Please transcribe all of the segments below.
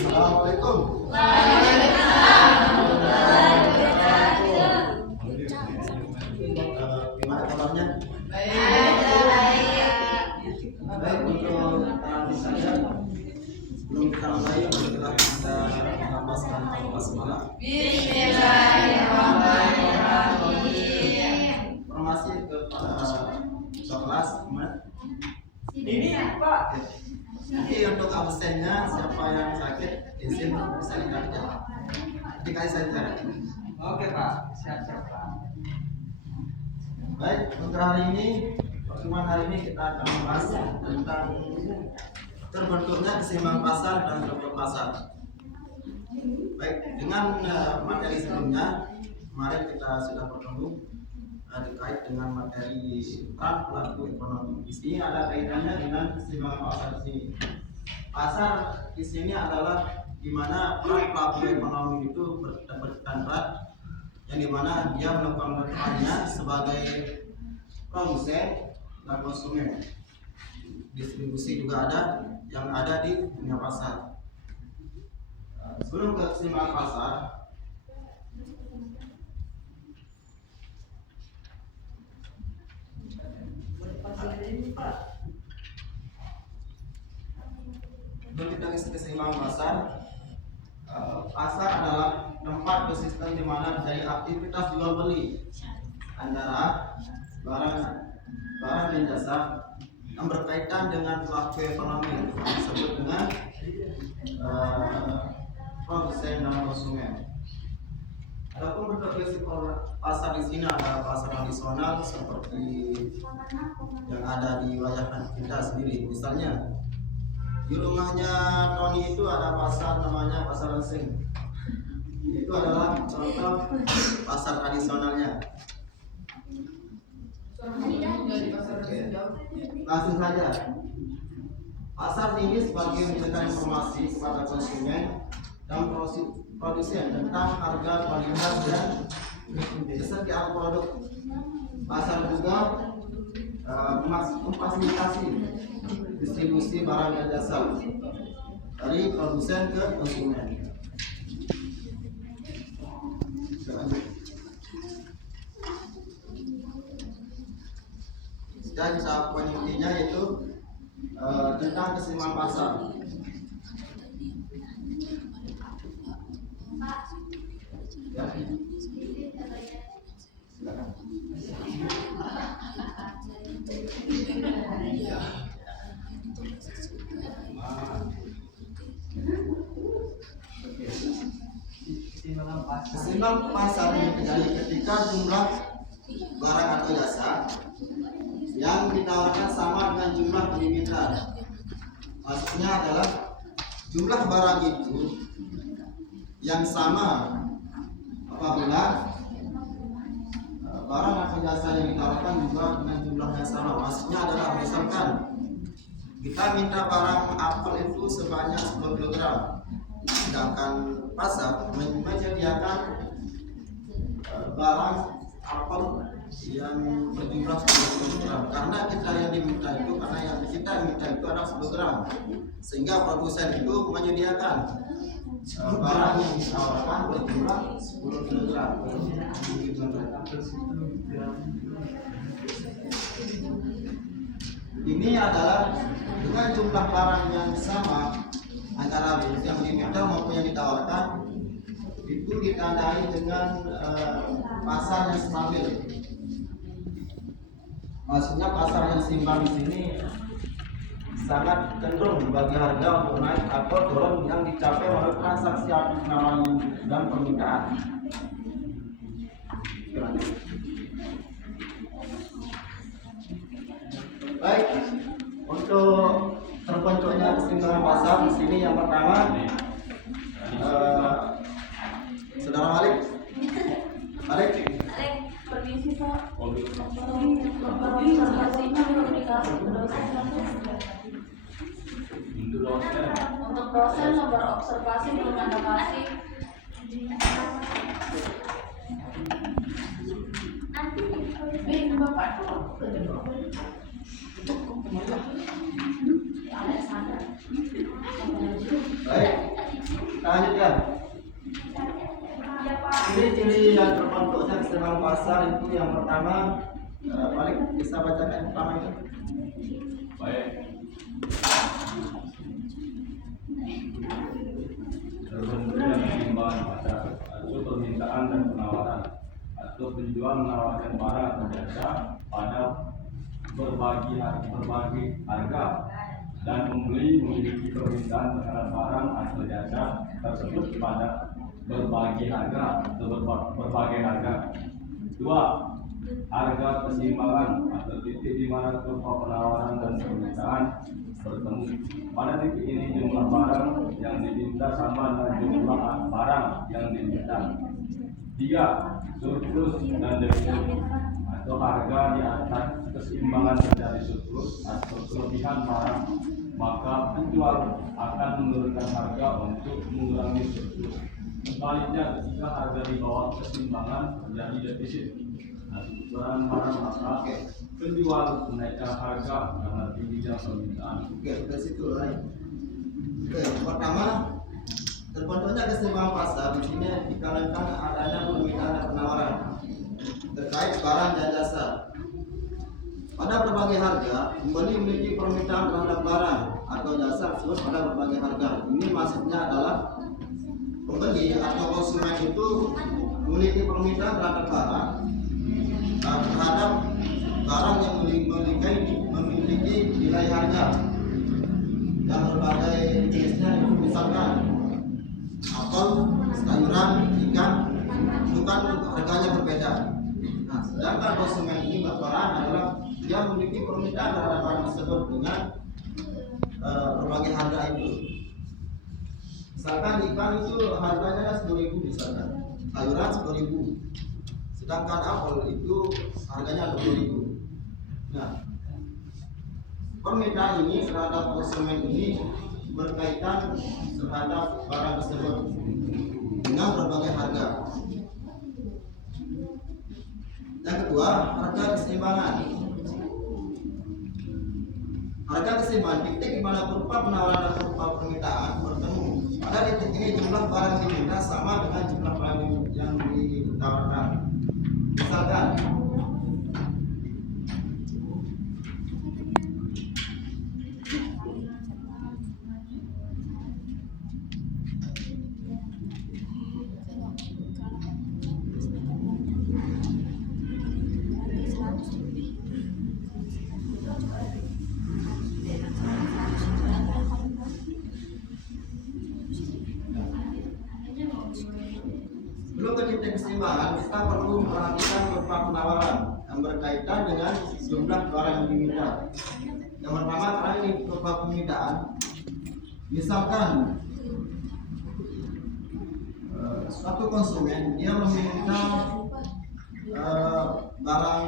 Assalamualaikum. Gimana kabarnya? Baik, untuk saya sebelum kita mulai, kita menambahkan basmalah. Bismillahirrahmanirrahim. Informasi kepada kelas, Ini Pak. Jadi untuk absennya siapa yang sakit izin bisa dikerja. Dikali saja. Oke Pak, siap-siap Pak. Baik, untuk hari ini, pertemuan hari ini kita akan membahas tentang terbentuknya keseimbangan pasar dan struktur pasar. Baik, dengan materi sebelumnya kemarin kita sudah bertemu terkait dengan materi peran pelaku ekonomi. Di sini ada kaitannya dengan keseimbangan pasar di sini. Pasar di sini adalah di mana peran pelaku ekonomi itu berperan berat, yang dimana dia melakukan perannya sebagai produsen dan konsumen. Distribusi juga ada yang ada di dunia pasar. Sebelum ke keseimbangan pasar, untuk keseimbangan pasar, pasar adalah tempat ekosistem di mana terjadi aktivitas jual beli antara barang dan jasa yang berkaitan dengan pelaku ekonomi yang disebut dengan produsen dan konsumen. Adapun bentuk risiko pasar di sini ada pasar tradisional seperti yang ada di wilayah kita sendiri. Misalnya di rumahnya Tony itu ada pasar namanya pasar Lesing. Itu adalah contoh pasar tradisionalnya. Langsung saja. Pasar ini sebagai memberikan informasi kepada konsumen dan produsen tentang harga, kualitas dan kesetiaan produk. Pasar juga memfasilitasi distribusi barang dan jasa dari produsen ke konsumen. Dan poin intinya yaitu tentang keseimbangan pasar. Ya. Silakan. Keseimbangan pasar ini terjadi ketika jumlah barang atau jasa yang ditawarkan sama dengan jumlah permintaan. Maksudnya adalah jumlah barang itu yang sama apabila barang atau jasa yang ditawarkan juga dengan jumlah yang sama. Maksudnya adalah misalkan kita minta barang apel itu sebanyak 10 kg, sedangkan pasar menyediakan barang apel yang berjumlah 10 kg. Karena kita yang diminta itu, karena yang kita minta itu adalah 10 gram, sehingga produsen itu menyediakan barang yang ditawarkan berjumlah 10 kg. Ini adalah dengan jumlah barang yang sama antara yang diminta maupun yang ditawarkan, itu ditandai dengan pasar yang stabil. Maksudnya pasar yang seimbang di sini sangat cenderung bagi harga untuk naik atau turun yang dicapai melalui transaksi penawaran dan permintaan. Baik, untuk terbentuknya keseimbangan pasar di sini yang pertama, Saudara Malik, permisi Pak. Observasinya belum dikasih ke dosen. Untuk dosen nomor observasi belum Anda kasih. Bapak tuh baik. Lanjutkan. Ciri-ciri yang terbentuknya keseimbangan pasar itu yang pertama, balik bisa bacakan yang pertama itu. Baik. Terbentuknya keseimbangan pasar atau permintaan dan penawaran atau penjual menawarkan barang atau jasa pada berbagi harga dan pembeli memiliki permintaan terhadap barang atau jasa tersebut pada berbagi harga atau berbagai harga. Dua, harga keseimbangan atau titik di mana kurva penawaran dan permintaan bertemu. Pada titik ini jumlah barang yang diminta sama dengan jumlah barang yang diminta. Tiga, surplus dan defisit atau harga di atas keseimbangan terjadi surplus atau kelebihan barang, maka penjual akan menurunkan harga untuk mengurangi surplus. Sebaliknya, ketika harga di bawah keseimbangan terjadi defisit atau kekurangan barang, maka penjual menaikkan harga karena tingginya permintaan. Oke, dari situ right. Oke, pertama terbentuknya keseimbangan pasar di sini dikarenakan adanya permintaan dan penawaran terkait barang dan jasa. Pada berbagai harga, pembeli memiliki permintaan terhadap barang atau jasa tersebut pada berbagai harga. Ini maksudnya adalah pembeli atau konsumen itu memiliki permintaan terhadap barang yang memiliki nilai harga yang berbagai jenisnya, misalkan apel, sayuran, ikan, itu kan harganya berbeda. Nah, sedangkan konsumen ini barang adalah dia memiliki permintaan terhadap barang tersebut dengan berbagai harga itu. Misalkan ikan itu harganya 10.000 misalkan, sayuran 10.000, sedangkan apel itu harganya 20.000. Nah, permintaan ini terhadap konsumen ini berkaitan terhadap barang tersebut dengan berbagai harga. Yang kedua, harga keseimbangan. Harga keseimbangan titik di mana kurva penawaran dan kurva permintaan bertemu. Pada titik ini jumlah barang yang diminta sama dengan jumlah barang yang ditawarkan. Misalkan belum ke titik keseimbangan, kita perlu memperhatikan kurva penawaran yang berkaitan dengan jumlah barang yang diminta. Yang pertama, karena ini kurva permintaan, misalkan suatu konsumen dia meminta barang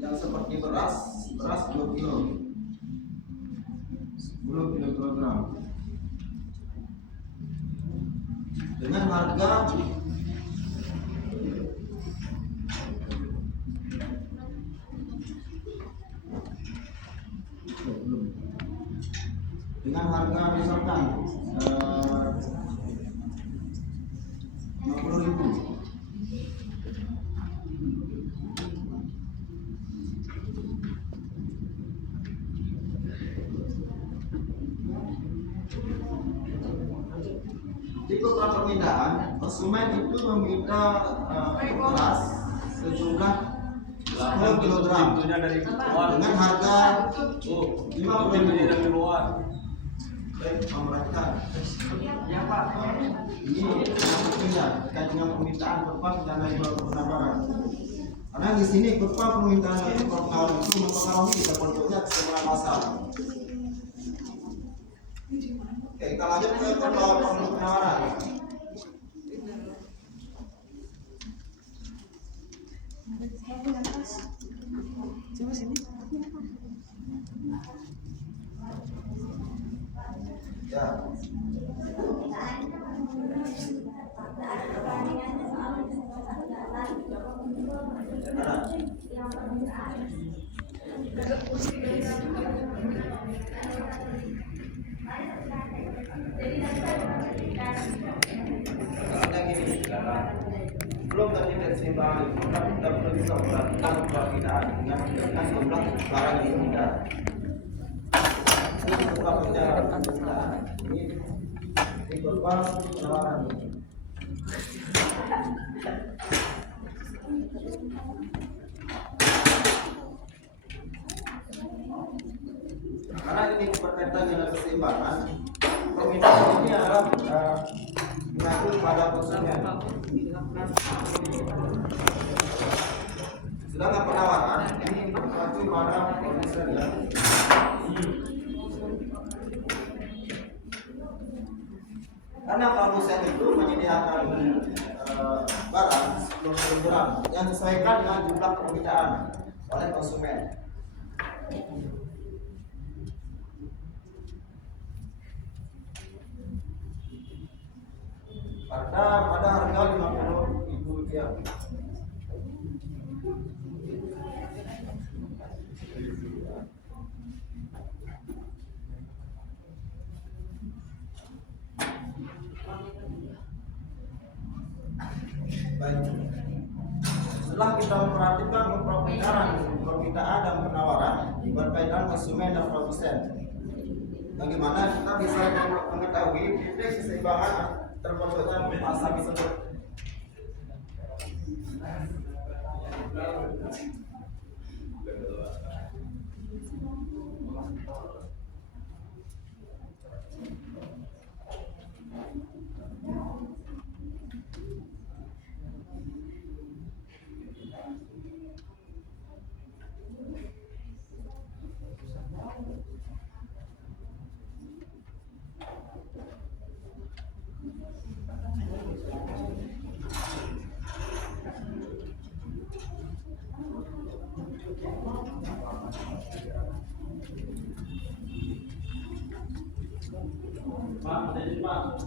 yang seperti beras 2 kilo, 10 kilogram dengan harga misalkan 50.000. Di kurva permintaan, konsumen itu meminta beras sejumlah 10 kg dengan harga 50.000. Baik, memperhatikan. Ya Pak. Ini pentingnya terkait dengan permintaan kurva dan penawaran. Karena di sini kurva permintaan dan penawaran itu mempengaruhi terbentuknya keseimbangan pasar. Oke, kita lanjut ke penawaran. Coba sini. Ya. keseimbangan itu kan kita bisa memperhatikan perbedaan dengan jumlah barang yang diminta. Ini berupa permintaan ini berupa penawaran. Karena ini berkaitan dengan keseimbangan, permintaan ini adalah mengacu pada konsumen. Sedangkan penawaran ini mengacu pada produsen ya. Karena produsen itu menyediakan barang 10 kg yang disesuaikan dengan jumlah permintaan oleh konsumen. Pada harga Rp50.000. Baik. Setelah kita memperhatikan permintaan dan penawaran berkaitan konsumen dan produsen, bagaimana kita bisa mengetahui titik keseimbangan terbentuknya pasar tersebut. Pak, ada di Pak.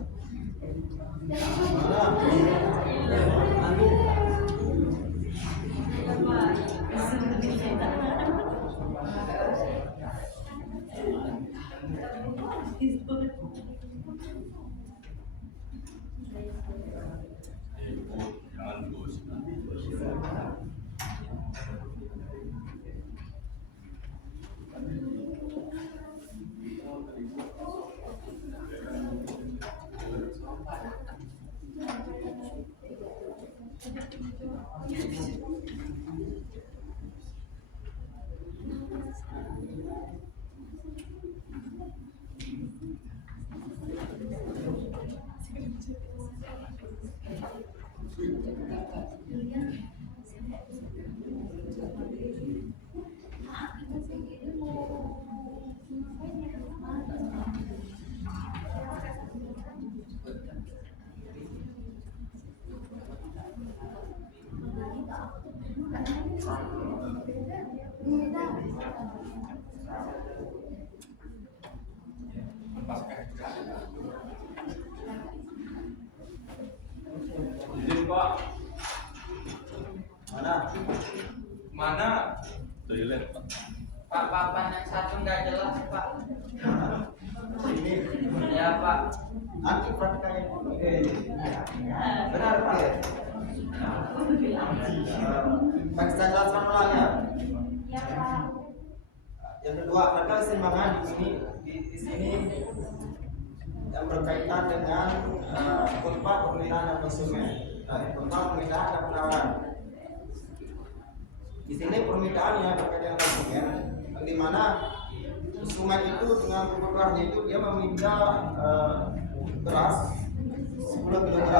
Jangan gosip. Izin Pak. Mana? Toilet Pak. Pak, papan yang satu nggak jelas Pak. Ini Ya Pak. nanti prakteknya. Benar Pak. Baik, saya jelaskan ulang ya. Ya Pak. Yang kedua, harga keseimbangan di sini yang berkaitan dengan tempat permintaan dan konsumen, tempat permintaan dan penawaran. Di sini permintaan yang berkaitan dengan konsumen, di mana konsumen itu dengan kebutuhannya itu dia meminta beras 10 kg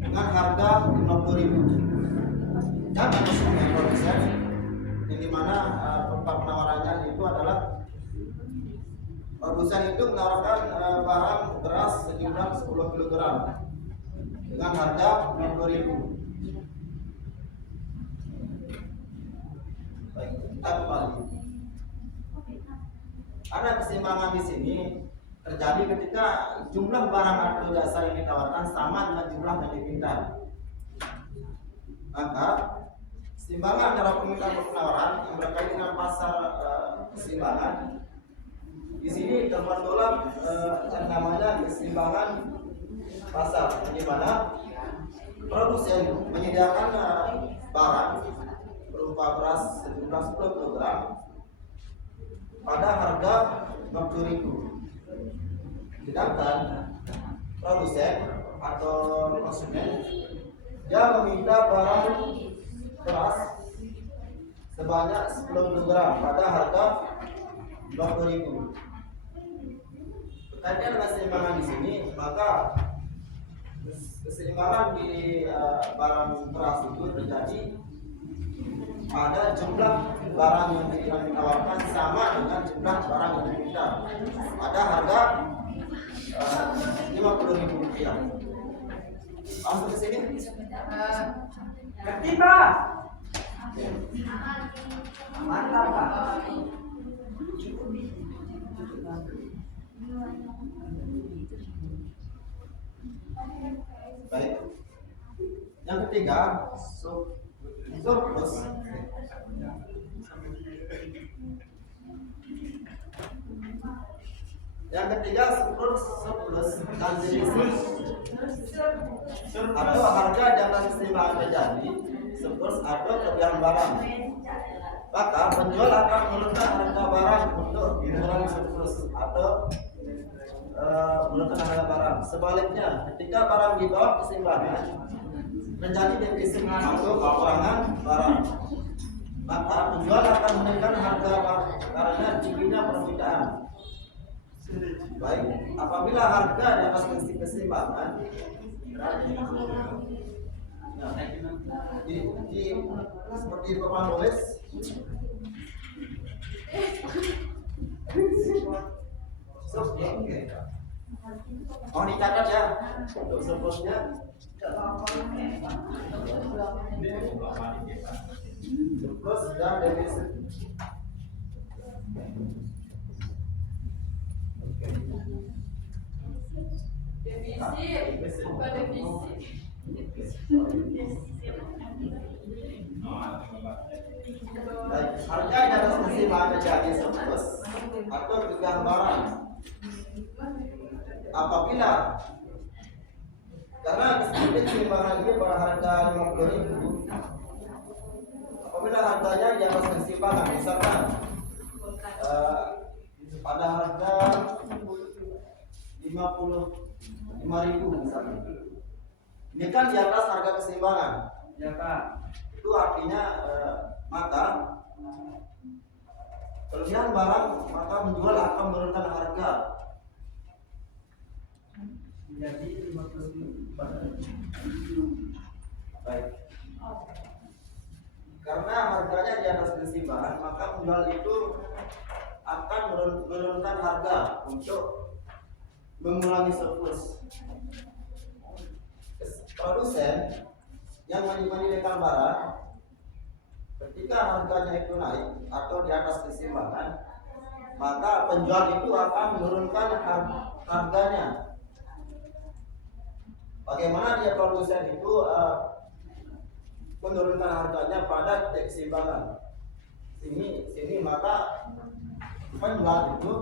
dengan harga 50.000. Dan konsumen produsen yang dimana tempat penawarannya itu adalah produsen itu menawarkan barang beras sejumlah 10 kg dengan harga 50.000. Baik, kita kembali. Ada keseimbangan di sini terjadi ketika jumlah barang atau jasa yang ditawarkan sama dengan jumlah yang diminta. Maka keseimbangan antara permintaan dan penawaran yang berkaitan dengan pasar keseimbangan di sini terbentuklah yang namanya keseimbangan pasar, di mana produsen menyediakan menyediakan barang berupa beras sejumlah 10 kg pada harga 60.000. Sedangkan produsen atau konsumen dia meminta barang beras sebanyak 10 kg pada harga 20.000. Berkaitan dengan keseimbangan di sini, maka keseimbangan di barang beras itu terjadi pada jumlah barang yang ditawarkan sama dengan jumlah barang yang diminta pada harga 50.000 rupiah. Langsung ke sini. Ngerti Pak? Mantap Pak. Baik. Yang ketiga, surplus. Yang ketiga, surplus dan defisit atau harga di atas keseimbangan terjadi surplus atau kelebihan barang. Maka penjual akan menurunkan harga barang untuk mengurangi surplus atau menurunkan harga barang. Sebaliknya, ketika barang di bawah keseimbangan menjadi defisit atau kekurangan barang, maka penjual akan menaikkan harga barangnya tingginya permintaan. Baik, apabila harga di atas keseimbangan seperti papan tulis mau dicatat ya untuk surplusnya. Surplus dan defisit. Defisit, bukan defisit. Baik, harga di atas keseimbangan terjadi surplus atau kelebihan barang apabila karena keseimbangan ini pada harga 50.000, apabila harganya di atas keseimbangan misalkan pada harga 55.000 misalnya, ini kan di atas harga keseimbangan Ya Pak. itu artinya maka kelebihan barang maka menjual akan menurunkan harga Jadi 50.000. baik karena harganya di atas keseimbangan maka penjual itu akan menurunkan harga untuk mengurangi surplus. Produsen yang menyediakan barang ketika harganya itu naik atau di atas keseimbangan maka penjual itu akan menurunkan harganya. Bagaimana dia produsen itu menurunkan harganya pada titik keseimbangan sini maka penjual itu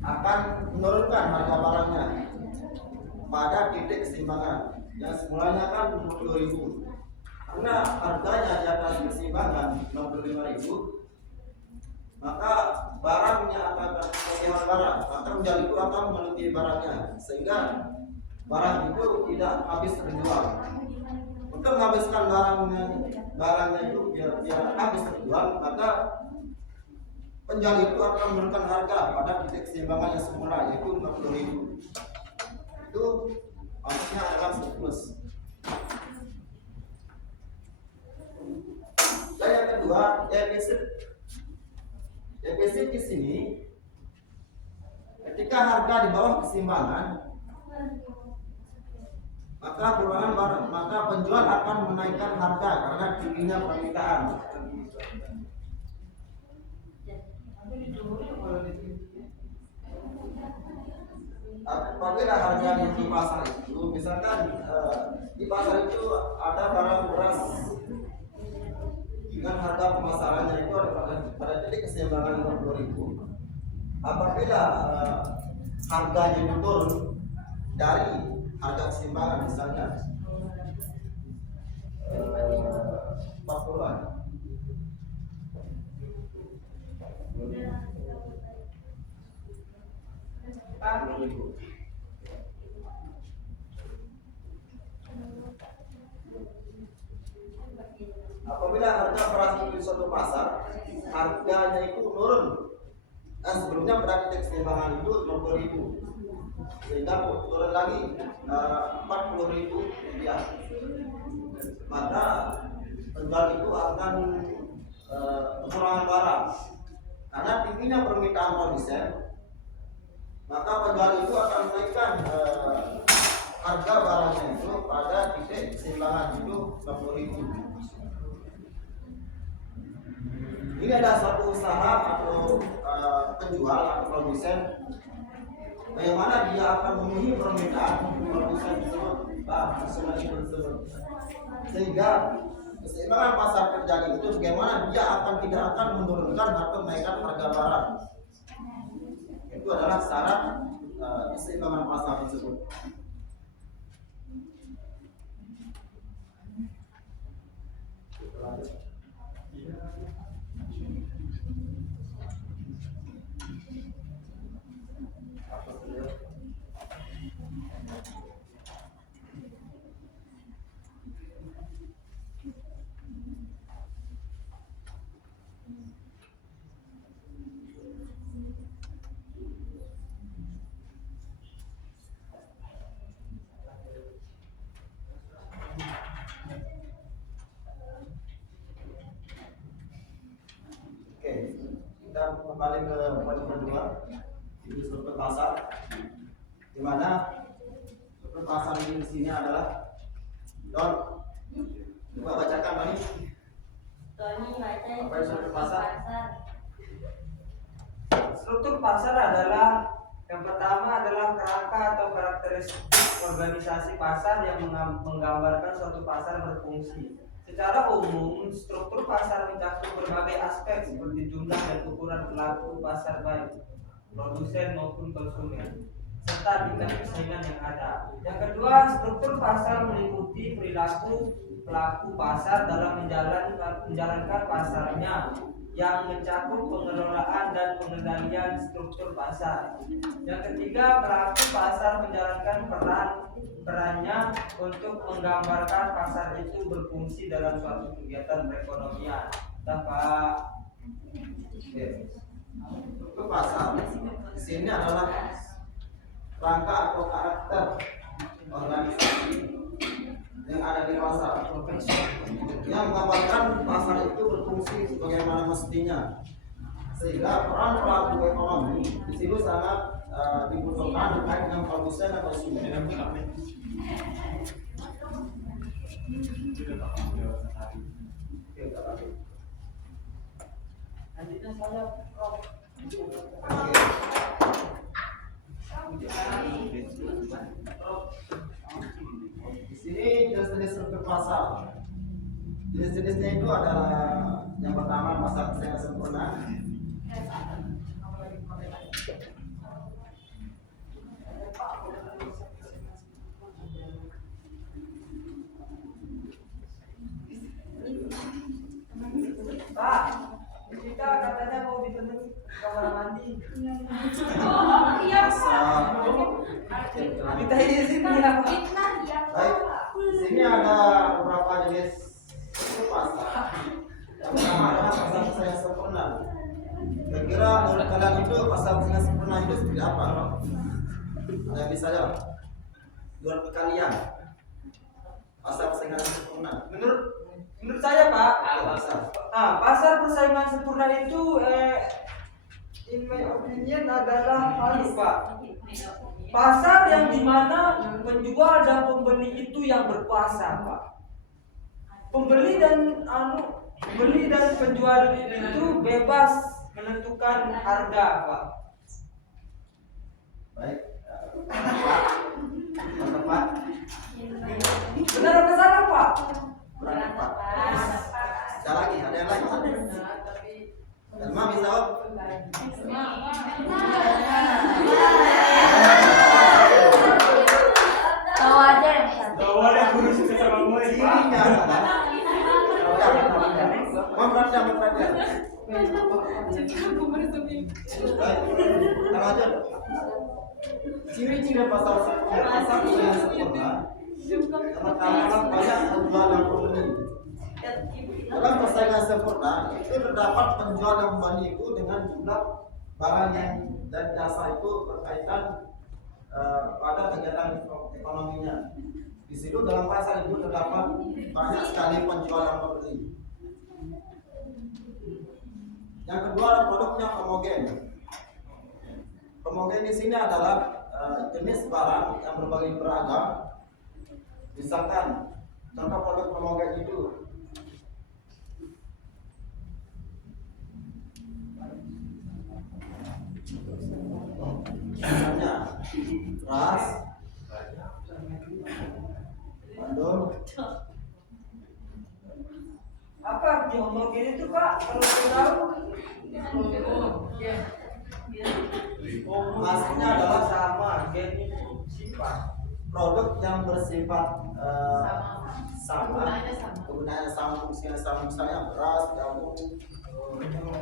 akan menurunkan harga barangnya pada titik keseimbangan yang semulanya kan 50.000. Karena harganya di atas keseimbangan 65.000, maka barangnya akan terkeluar barang, maka penjual itu akan memenuhi barangnya sehingga barang itu tidak habis terjual. Untuk menghabiskan barangnya itu biar habis terjual, maka penjual itu akan menurunkan harga pada titik keseimbangan yang semula yaitu 50.000. Itu maksudnya adalah surplus. Dan yang kedua, defisit. Defisit di sini ketika harga di bawah keseimbangan maka kurangan barang, maka penjual akan menaikkan harga karena tingginya permintaan. Apabila harga di pasar itu, misalkan di pasar itu ada barang beras dengan harga pemasarannya itu ada pada titik keseimbangan 50.000. Apabila harganya itu turun dari harga keseimbangan misalnya 40-an. Apabila harga beras itu di suatu pasar, harganya itu turun. Sebelumnya pada titik keseimbangan itu 50.000, sehingga turun lagi 40.000 rupiah. Maka penjual itu akan kekurangan barang karena tingginya permintaan produsen. Maka penjual itu akan menaikkan harga barangnya itu pada titik keseimbangan itu 60.000. Ini ada satu usaha atau penjual atau produsen, bagaimana dia akan memenuhi permintaan produsen tersebut, sehingga keseimbangan pasar terjadi itu bagaimana dia tidak akan menurunkan atau menaikkan harga barang. Itu adalah syarat keseimbangan pasar tersebut. Kita kembali ke poin kedua, itu struktur pasar, di mana struktur pasar ini di sini adalah Don. Coba bacakan Doni. Apa itu struktur pasar? Struktur pasar adalah yang pertama adalah kerangka atau karakteristik organisasi pasar yang menggambarkan suatu pasar berfungsi. Secara umum, struktur pasar mencakup berbagai aspek seperti jumlah dan ukuran pelaku pasar baik produsen maupun konsumen, serta tingkat persaingan yang ada. Yang kedua, struktur pasar meliputi perilaku pelaku pasar dalam menjalankan pasarnya, yang mencakup pengelolaan dan pengendalian struktur pasar. Yang ketiga, pelaku pasar menjalankan perannya untuk menggambarkan pasar itu berfungsi dalam suatu kegiatan perekonomian. Pak. Struktur pasar di sini adalah rangka atau karakter organisasi yang ada di pasar, yang menggambarkan pasar itu berfungsi sebagaimana mestinya, sehingga peran pelaku ekonomi di sini sangat dibutuhkan terkait dengan produsen atau konsumen. Di sini jenis-jenis struktur pasar. Jenis-jenisnya itu adalah yang pertama pasar persaingan sempurna. Pak, kita katanya mau ditemukan kamar mandi. Oh iya Pak. Kita di sini ya Pak. Baik, di sini ada beberapa jenis pasar. Yang pertama adalah pasar persaingan sempurna. Kira-kira menurut kalian itu pasar persaingan sempurna itu seperti apa? Ada yang bisa jawab? Menurut kalian pasar persaingan sempurna? Menurut saya Pak, Pasar. pasar persaingan sempurna itu in my opinion adalah Pak. Pasar yang dimana penjual dan pembeli itu yang berkuasa Pak. Pembeli dan penjual itu bebas menentukan harga Pak. Baik. Tepat. Benar apa salah Pak? Kurang tepat. Ada lagi, ada yang lain? Elma bisa jawab? Tahu aja yang satu. Tahu ada guru sukses sama gue. Ini adalah aja loh. Ciri-ciri pasar yang sempurna, pertama banyak penjual yang membeli. Dalam persaingan sempurna itu terdapat penjual yang membeli itu dengan jumlah barang yang dan jasa itu berkaitan pada kegiatan ekonominya. Di situ dalam pasar itu terdapat banyak sekali penjual yang membeli. Yang kedua adalah produknya homogen. Homogen di sini adalah jenis barang yang beragam. Misalkan contoh produk homogen itu misalnya ras, bandul, Apa arti homogen itu Pak? Kalau saya tahu. maksudnya adalah Sama, gen itu sifat. produk yang bersifat sama, Penggunaannya sama. kegunaannya sama, fungsinya sama, misalnya beras, jagung,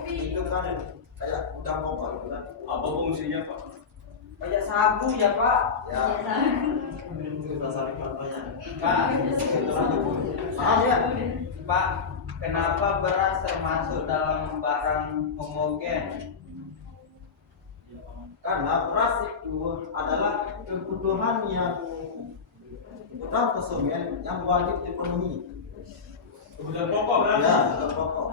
itu kan kayak udang pokok gitu kan. Apa fungsinya Pak? Kayak sabu ya Pak. Ya, itu dasar contohnya. Pak, Paham ya? Pak, kenapa beras termasuk dalam barang homogen? Karena beras itu adalah kebutuhan konsumen yang wajib dipenuhi. Kebutuhan pokok berarti. Ya, kebutuhan pokok.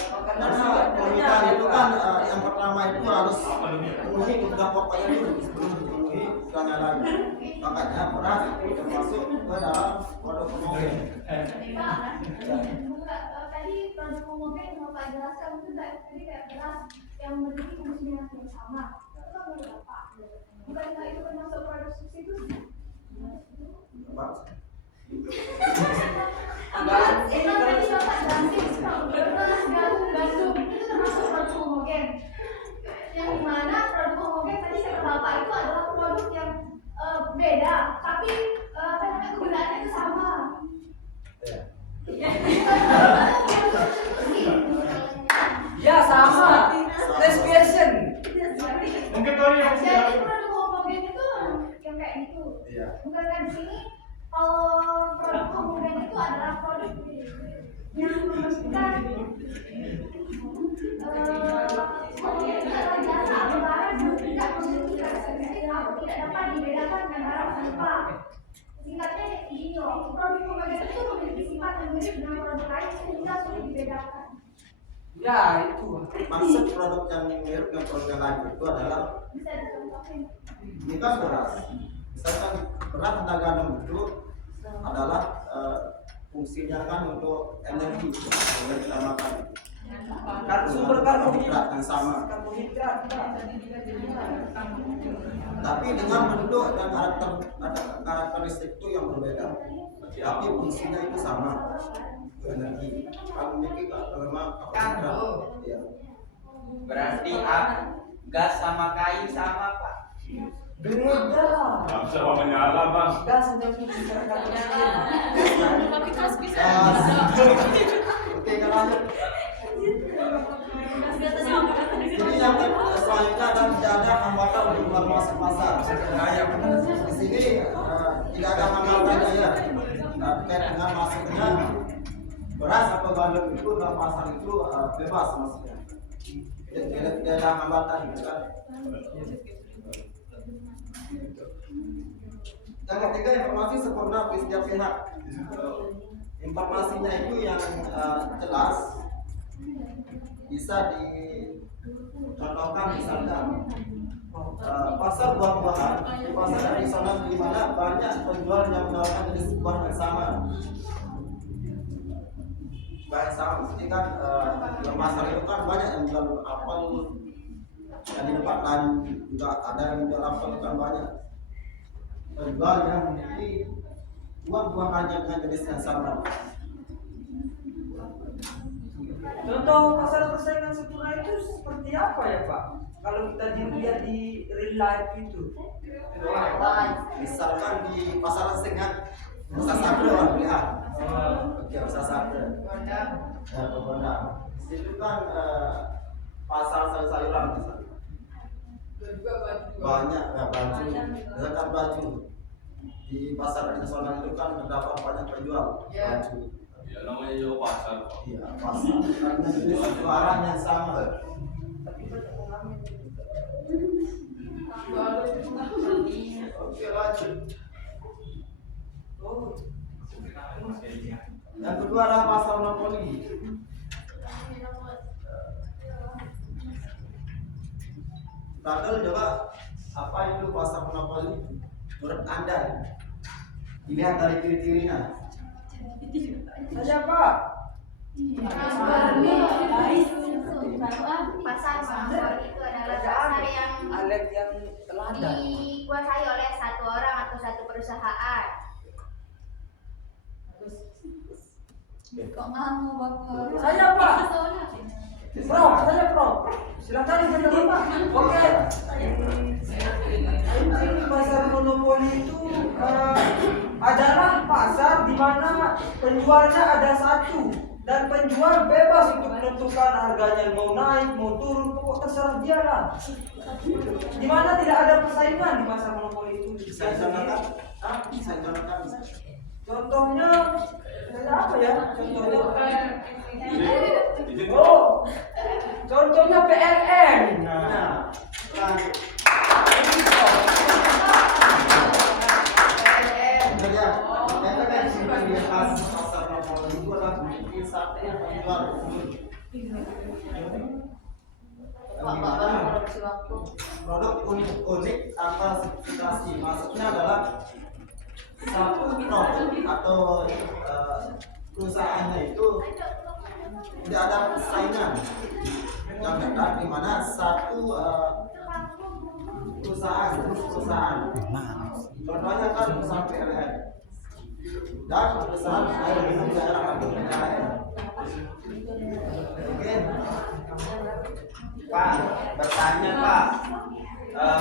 Karena pernikahan itu kan yang pertama itu harus memenuhi kebutuhan pokoknya dulu sebelum dipenuhi segalanya lagi. Makanya beras itu termasuk ke dalam produk homogen. Tadi produk homogen yang Bapak jelaskan itu tadi kayak beras yang memiliki fungsi yang sama. Itu kan menurut Bapak. Bukankah itu termasuk produk substitusi? Pak, Beras itu tadi Bapak jelasin, beras, gandum, itu termasuk produk homogen. Yang dimana produk homogen tadi kata Bapak itu adalah produk yang beda, tapi kegunaannya itu sama. Ya sama. Next question. Mungkin kau yang Jadi produk homogen itu yang kayak gitu. iya. Bukan kan di sini kalau produk homogen itu adalah produk yang merupakan homogen itu adalah jasa atau barang yang tidak memiliki karakteristik atau tidak dapat dibedakan dengan barang serupa. Singkatnya gini loh, produk homogen itu memiliki sifat yang mirip dengan produk lain sehingga sulit dibedakan. Ya itu. Maksud produk yang mirip dengan produk yang lain itu adalah Bisa dicontohin. ini kan beras. Misalkan beras dan gandum itu adalah fungsinya kan untuk energi yang kita makan. Sumber Karbohidrat yang sama. karbohidrat. Tapi dengan bentuk dan karakteristik itu yang berbeda. Tapi fungsinya itu sama. Energi. Kalau memiliki memang karbohidrat. Ya. Berarti gas sama kayu sama Pak. Beda. nggak bisa bawa menyala Bang. Gas menjadi masyarakat miskin. Tapi kelas bisa. Oke, kita lanjut. Jadi yang selanjutnya adalah tidak ada hambatan untuk keluar masuk pasar. Di sini tidak ada hambatannya ya. Terkait dengan masuknya beras atau gandum itu dalam pasar itu bebas masuknya. Tidak ada hambatan gitu kan. Yang ketiga, informasi sempurna bagi setiap pihak. Informasinya itu yang jelas, bisa dicontohkan misalkan pasar buah-buahan di pasar tradisional di mana banyak penjual yang menawarkan jenis buah yang sama. Buah yang sama, mesti kan di pasar itu kan banyak yang jual apel, dan di tempat lain juga ada yang jual apel kan banyak. Penjual yang memiliki buah-buahannya dengan jenis yang sama. Contoh pasar persaingan sempurna itu seperti apa ya Pak? Kalau kita dilihat di real life itu. Misalkan di pasar Sengat, pasar Sabda, lihat. Oke, pasar Sabda. Ya, Pondok. Di situ kan pasar sayur-sayuran misalnya. banyak baju, misalkan baju di pasar nasional itu kan terdapat banyak penjual baju. Ya namanya juga pasar. Iya, pasar. Karena itu satu arah yang sama. Oke, lanjut. Yang kedua adalah pasar monopoli. Tadul coba apa itu pasar monopoli menurut Anda? Dilihat dari ciri-cirinya. Saja Pak. Pasar monopoli itu adalah pasar yang Alet yang teladan. dikuasai oleh satu orang atau satu perusahaan. Kok kamu bapak? Saya Pak. Saya Prof. Silakan saja Bapak. Oke. Ini pasar monopoli itu adalah pasar di mana penjualnya ada satu dan penjual bebas untuk menentukan harganya mau naik mau turun, pokok terserah dia lah. Di mana tidak ada persaingan di pasar monopoli itu. Bisa contohkan? Bisa contohkan? Contohnya apa ya? Contohnya Izin. oh, contohnya PLN. Nah, lanjut. Kemudian, yang tadi simpan di atas pasar monopoli itu adalah memiliki satu penjual unggul. Produk unik tanpa spesifikasi, maksudnya adalah satu produk atau perusahaannya itu tidak ada persaingan yang ketat, di mana satu perusahaan contohnya kan perusahaan PLN dan perusahaan air minum daerah atau PLN. Oke, Pak, bertanya Pak,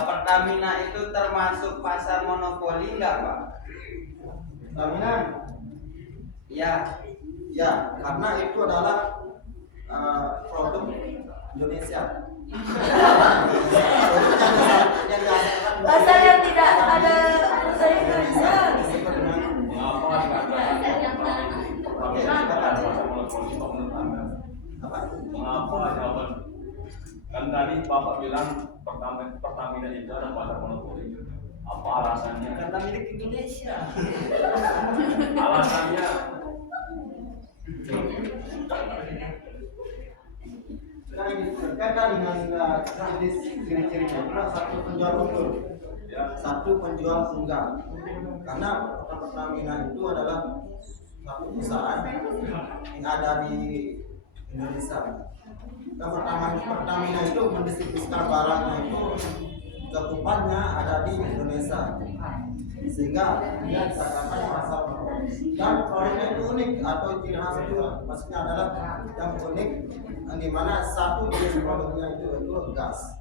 Pertamina itu termasuk pasar monopoli nggak Pak? jaminan Ya, ya, karena itu adalah produk Indonesia. Pasar yang tidak ada persaingannya. Mengapa nggak ada pasar monopoli kok menurut Anda? Mengapa jawaban? Kan tadi Bapak bilang Pertamina itu ada pasar monopoli. Apa alasannya? karena milik Indonesia. Alasannya Berkaitan dengan ciri-cirinya, satu penjual unggul, satu penjual tunggal. Karena Pertamina itu adalah satu perusahaan yang ada di Indonesia. Dan Pertamina itu mendistribusikan barangnya itu ketupannya ada di Indonesia, sehingga dia dikatakan pasar monopoli. Dan produknya itu unik atau ciri khas itu, maksudnya adalah yang unik, yang dimana satu jenis produknya itu gas.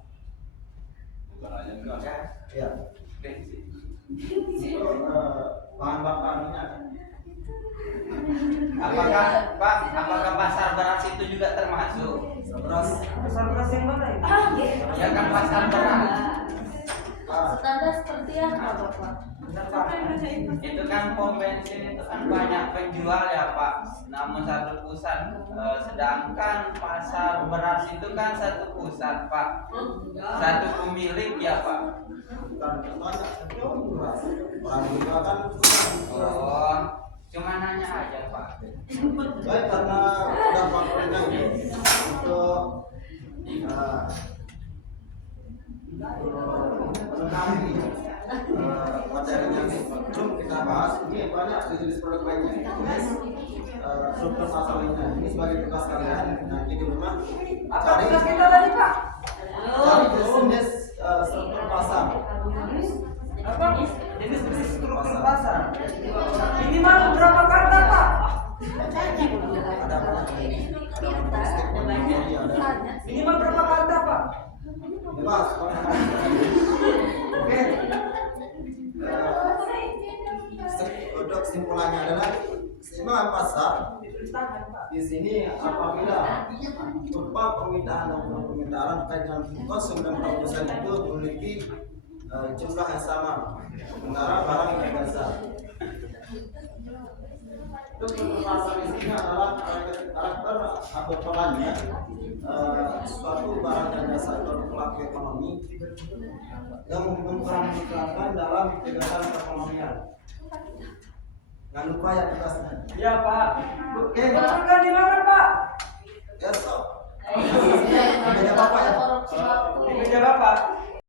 bukan hanya gas. Ya, itu bahan bakar minyak. Apakah pasar beras itu juga termasuk? Beras, Pasar beras yang mana itu? Ya kan pasar beras. Standar seperti apa bapak? Itu kan pom bensin itu kan banyak penjual ya Pak, namun satu pusat. Sedangkan pasar beras itu kan satu pusat Pak, satu pemilik ya Pak. bukan banyak beras. Orang juga kan. Oh, cuma nanya aja Pak. Baik, karena udah waktunya ini untuk mengenali materinya ini. Belum kita bahas, ini banyak jenis produk lainnya. Struktur pasar lainnya. Ini sebagai tugas kalian nanti di rumah. Apa tugas kita tadi Pak? Cari jenis struktur pasar. Apa? Jenis struktur pasar. Minimal berapa kata Pak? Ada banyak. Ada logistik, teknologi, ada. Minimal berapa kata Pak? Bebas. Oke. Untuk kesimpulannya adalah keseimbangan pasar di sini apabila berupa permintaan dan permintaan terkait dengan konsumen dan produsen itu memiliki jumlah yang sama antara barang dan jasa. Itu bentuk pasar di sini adalah karakter atau polanya suatu barang dan jasa atau pelaku ekonomi yang memperankan dalam kegiatan perekonomian. Jangan lupa ya tugasnya. Iya Pak. Oke. Kan di mana Pak? Besok. Meja Bapak ya. korupsi waktu. Di meja Bapak.